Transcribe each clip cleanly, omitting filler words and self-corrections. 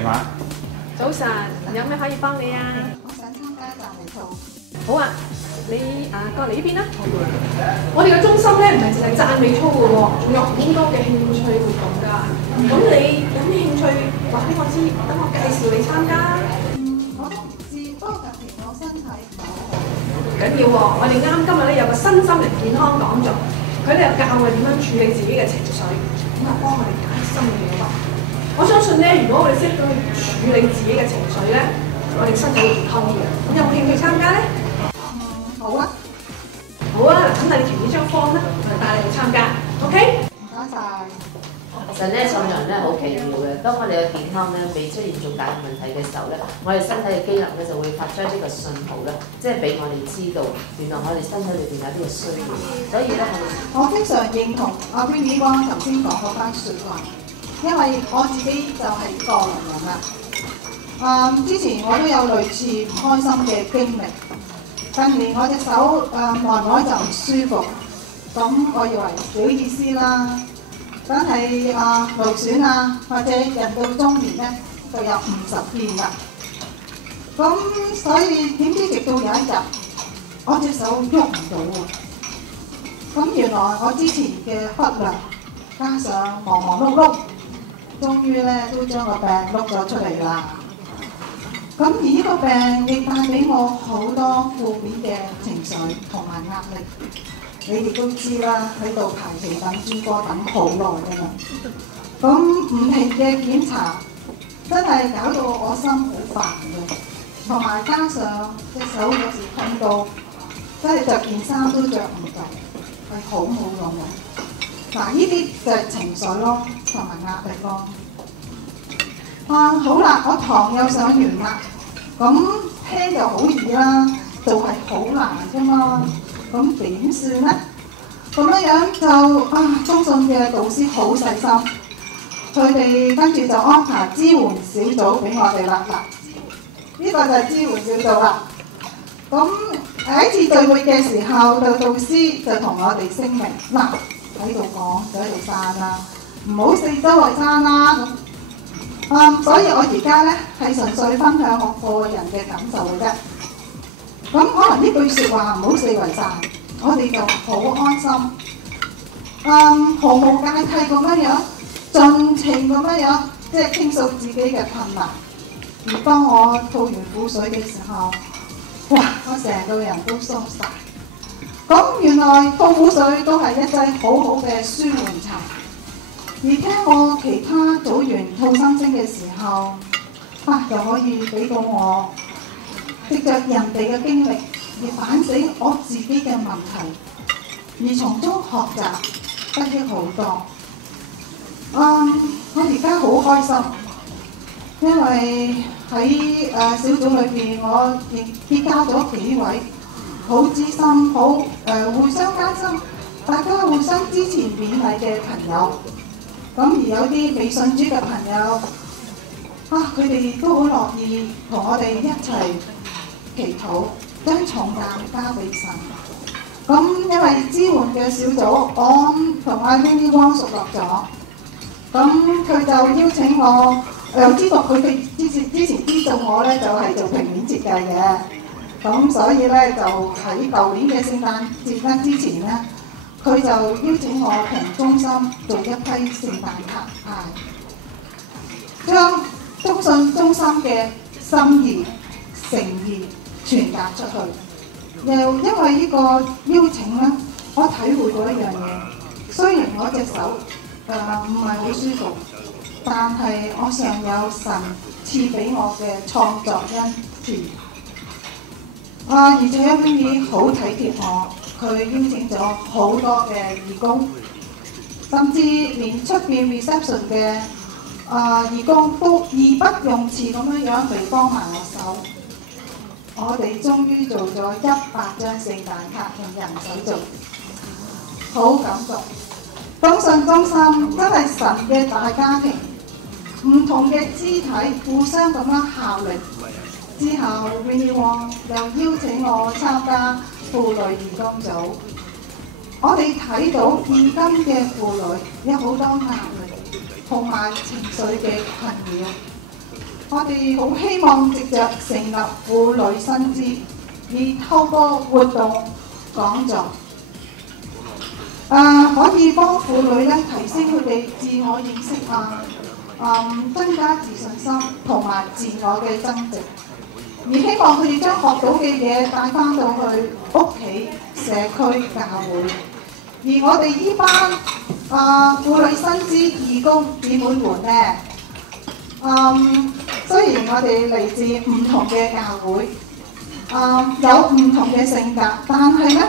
電話。早晨，有咩可以幫你啊？我想參加讚美操。好啊，你過嚟呢邊啦。我哋嘅中心咧唔係淨係讚美操嘅喎，仲有好多嘅興趣活動㗎。咁你有咩興趣話俾我知，等我介紹你參加。我都唔知，不過近期我身體唔係好好。唔緊要喎，我哋啱今日咧有個身心靈健康講座，佢哋又教我哋點樣處理自己嘅情緒，咁啊幫我哋解心嘅嘢喎。我相信咧，如果我哋識到去處理自己嘅情緒咧，我哋身體會健康啲嘅。咁有冇興趣參加咧？好啊，好啊，咁你填呢張 form 啦，我哋帶你去參加 ，OK？唔該晒。其實咧，信仰咧好奇妙嘅。當我哋嘅健康咧未出現重大問題嘅時候咧，我哋身體嘅機能咧就會發出呢個信號咧，即係俾我哋知道，原來我哋身體裏邊有呢個需要。所以咧，我非常認同阿 Winnie 哥頭先講嗰番説話，因為我自己就係個聾人啦。之前我都有類似唔開心嘅經歷。近年我隻手耐耐就唔舒服，咁我以為小意思啦。梗係勞損啊，或者人到中年咧就有50變啦。咁所以點知直到有一日，我隻手喐唔到喎。咁原來我之前嘅忽略，加上忙忙碌碌，終於咧都將個病碌咗出嚟啦。咁而呢個病亦帶俾我好多負面嘅情緒同埋壓力。你哋都知啦，喺度排期等專科等好耐㗎啦。咁唔停嘅檢查，真係搞到我心好煩嘅。同埋加上隻手有時痛到，真係着件衫都着唔到，係好冇用嘅。嗱，呢啲就係情緒咯，同埋壓力咯。好啦，我堂又上完啦，咁聽就好易啦，做係好難啫嘛。咁點算咧？咁樣就中信嘅導師好細心，佢哋跟住就安排支援小組俾我哋啦。嗱，呢個就係支援小組啦。咁喺一次聚會嘅時候，導師就同我哋聲明，嗱，喺度講就喺度散啦，唔好四周圍散啦。所以我而家咧係純粹分享我個人嘅感受嘅啫。咁可能呢句説話唔好四圍散，我哋就好安心，毫無芥蒂咁樣，盡情咁樣，即係傾訴自己嘅困難。而當我吐完苦水嘅時候，哇！我成個人都鬆晒。咁原來吐苦水都係一劑好好嘅舒緩茶。而聽我其他組員吐心聲嘅時候，就可以俾到我藉着人哋嘅經歷而反省我自己嘅問題，而從中學習得益好多。我而家好開心，因為喺小組裏邊，我亦結交咗幾位好知心、好互相關心、大家互相支持勉勵嘅朋友。咁而有啲未信主嘅朋友，佢哋都好樂意同我哋一齊祈禱，將重擔交俾神。咁因為支援嘅小組，我同阿 Winnie 汪熟絡咗，咁佢就邀請我，又知道佢哋之前知道我咧就係做平面設計嘅，咁所以咧就喺舊年嘅聖誕節咧之前咧。佢就邀請我同中心做一批聖誕卡派，將中信中心嘅心意、誠意傳達出去。又因為呢個邀請咧，我體會到一樣嘢，雖然我隻手唔係好舒服，但係我尚有神賜俾我嘅創作恩賜。而且 Winnie 好體貼我。佢邀請咗好多嘅義工，甚至連出邊 reception 嘅義工都義不容辭咁樣嚟幫埋我手。我哋終於做咗100張聖誕卡，用人手做，好感動。中信中心真係神嘅大家庭，唔同嘅肢體互相咁樣效力。之後 Winnie Wong 又邀請我參加婦女義工組，我哋睇到現今嘅婦女有好多壓力同埋情緒嘅困擾，我哋好希望藉着成立婦女新知，而透過活動講座，可以幫婦女咧提升佢哋自我認識增加自信心同埋自我嘅增值，而希望佢哋將學到嘅嘢帶翻到去屋企、社區、教會。而我哋呢班婦女新知義工姊妹們咧，雖然我哋嚟自唔同嘅教會，有唔同嘅性格，但係咧，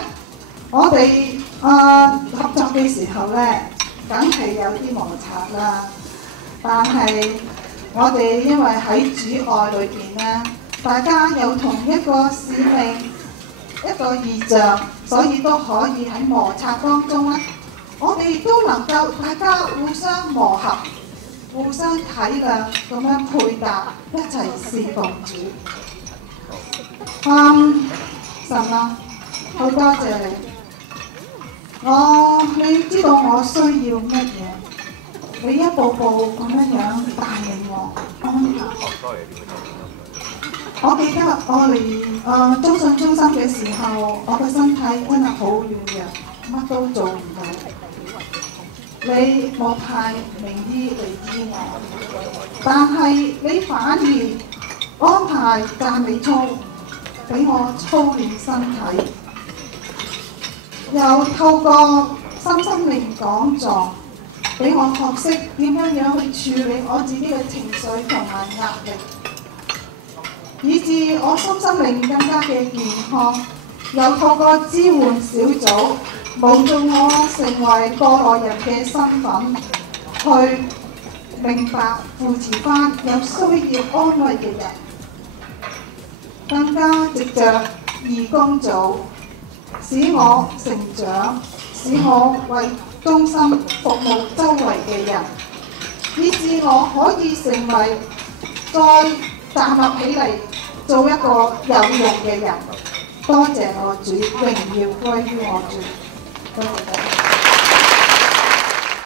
我哋合作嘅時候咧，梗係有啲摩擦啦。但係我哋因為喺主愛裏邊咧，大家有同一個使命、一個異象，所以都可以喺摩擦當中咧，我哋都能夠大家互相磨合、互相體諒咁樣配搭，一齊侍奉主。神啊，好多謝你，你知道我需要乜嘢，你一步步咁樣帶領我安排。我記得我嚟中信中心嘅時候，我個身體真係好軟弱，乜都做唔到。你冇派名醫嚟醫我，但係你反而安排讚美操俾我操練身體，又透過心靈講座俾我學識點樣去處理我自己嘅情緒同埋壓力，以致我心靈更加嘅健康。又透過支援小組，無助我成為過來人嘅身份，去明白扶持翻有需要安慰嘅人，更加藉着義工組，使我成長，使我為中心服務周圍嘅人，以致我可以成為再站立起嚟做一個有用嘅人。多謝我主，榮耀歸於我主。多謝。